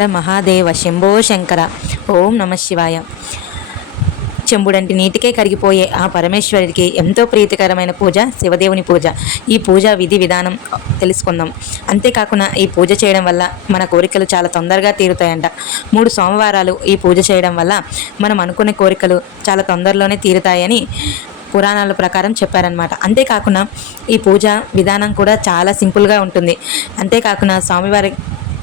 హర మహాదేవ శంభో శంకర. ఓం నమ శివాయ. చెంబుడంటి నీటికే కరిగిపోయే ఆ పరమేశ్వరుడికి ఎంతో ప్రీతికరమైన పూజ శివదేవుని పూజ. ఈ పూజ విధి విధానం తెలుసుకుందాం. అంతేకాకుండా ఈ పూజ చేయడం వల్ల మన కోరికలు చాలా తొందరగా తీరుతాయంట. 3 సోమవారాలు ఈ పూజ చేయడం వల్ల మనం అనుకునే కోరికలు చాలా తొందరలోనే తీరుతాయని పురాణాల ప్రకారం చెప్పారనమాట. అంతేకాకుండా ఈ పూజ విధానం కూడా చాలా సింపుల్గా ఉంటుంది. అంతేకాకుండా స్వామివారి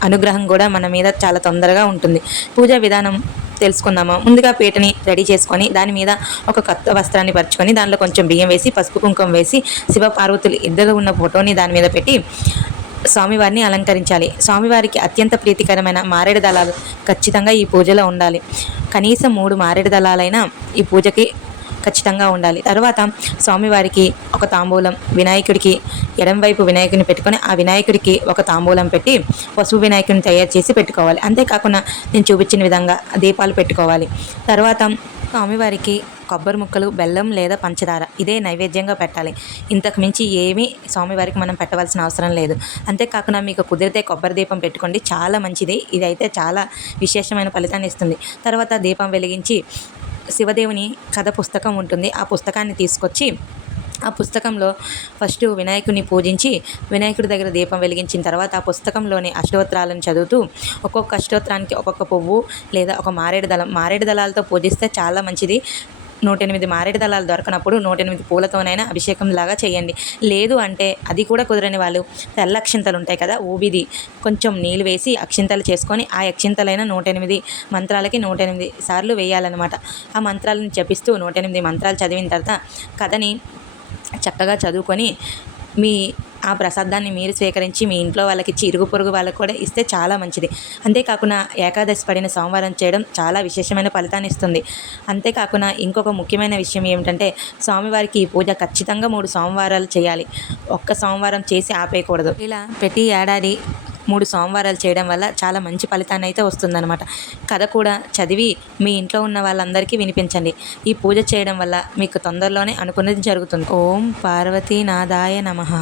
అనుగ్రహం కూడా మన మీద చాలా తొందరగా ఉంటుంది. పూజా విధానం తెలుసుకుందాము. ముందుగా పీటని రెడీ చేసుకొని దాని మీద ఒక కొత్త వస్త్రాన్ని పరుచుకొని దానిలో కొంచెం బియ్యం వేసి పసుపు కుంకుమ వేసి శివ పార్వతులు ఇద్దరు ఉన్న ఫోటోని దాని మీద పెట్టి స్వామివారిని అలంకరించాలి. స్వామివారికి అత్యంత ప్రీతికరమైన మారేడు దళాలు ఖచ్చితంగా ఈ పూజలో ఉండాలి. కనీసం 3 మారేడు దళాలైనా ఈ పూజకి ఖచ్చితంగా ఉండాలి. తర్వాత స్వామివారికి ఒక తాంబూలం, వినాయకుడికి ఎడంవైపు వినాయకుడిని పెట్టుకొని ఆ వినాయకుడికి ఒక తాంబూలం పెట్టి పసుపు వినాయకుడిని తయారు చేసి పెట్టుకోవాలి. అంతేకాకుండా నేను చూపించిన విధంగా దీపాలు పెట్టుకోవాలి. తర్వాత స్వామివారికి కొబ్బరి ముక్కలు, బెల్లం లేదా పంచదార ఇదే నైవేద్యంగా పెట్టాలి. ఇంతకు మించి ఏమీ స్వామివారికి మనం పెట్టవలసిన అవసరం లేదు. అంతేకాకుండా మీకు కుదిరితే కొబ్బరి దీపం పెట్టుకోండి, చాలా మంచిది. ఇదైతే చాలా విశేషమైన ఫలితాన్ని ఇస్తుంది. తర్వాత దీపం వెలిగించి శివదేవుని కథ పుస్తకం ఉంటుంది, ఆ పుస్తకాన్ని తీసుకొచ్చి ఆ పుస్తకంలో ఫస్ట్ వినాయకుడిని పూజించి వినాయకుడి దగ్గర దీపం వెలిగించిన తర్వాత ఆ పుస్తకంలోని అష్టోత్తరాలను చదువుతూ ఒక్కొక్క అష్టోత్తరానికి ఒక్కొక్క పువ్వు లేదా ఒక మారేడు దళాలతో పూజిస్తే చాలా మంచిది. 108 మారేడు దళాలు దొరకనప్పుడు 108 పూలతోనైనా అభిషేకం లాగా చేయండి. లేదు అంటే అది కూడా కుదరని వాళ్ళు తెల్ల అక్షింతలు ఉంటాయి కదా, ఊబిది కొంచెం నీళ్ళు వేసి అక్షింతలు చేసుకొని ఆ అక్షింతలైన 108 మంత్రాలకి 108 సార్లు వేయాలన్నమాట. ఆ మంత్రాలను జపిస్తూ 108 మంత్రాలు చదివిన తర్వాత కథని చక్కగా చదువుకొని ఆ ప్రసాదాన్ని మీరు స్వీకరించి మీ ఇంట్లో వాళ్ళకి ఇచ్చి ఇరుగు పొరుగు వాళ్ళకి కూడా ఇస్తే చాలా మంచిది. అంతేకాకుండా ఏకాదశి పడిన సోమవారం చేయడం చాలా విశేషమైన ఫలితాన్ని ఇస్తుంది. అంతేకాకుండా ఇంకొక ముఖ్యమైన విషయం ఏమిటంటే స్వామివారికి ఈ పూజ ఖచ్చితంగా 3 సోమవారాలు చేయాలి. ఒక్క సోమవారం చేసి ఆపేయకూడదు. ఇలా ప్రతి ఏడాది 3 సోమవారాలు చేయడం వల్ల చాలా మంచి ఫలితాన్ని అయితే వస్తుందన్నమాట. కథ కూడా చదివి మీ ఇంట్లో ఉన్న వాళ్ళందరికీ వినిపించండి. ఈ పూజ చేయడం వల్ల మీకు తొందరలోనే అనుకున్నది జరుగుతుంది. ఓం పార్వతీనాథాయ నమః.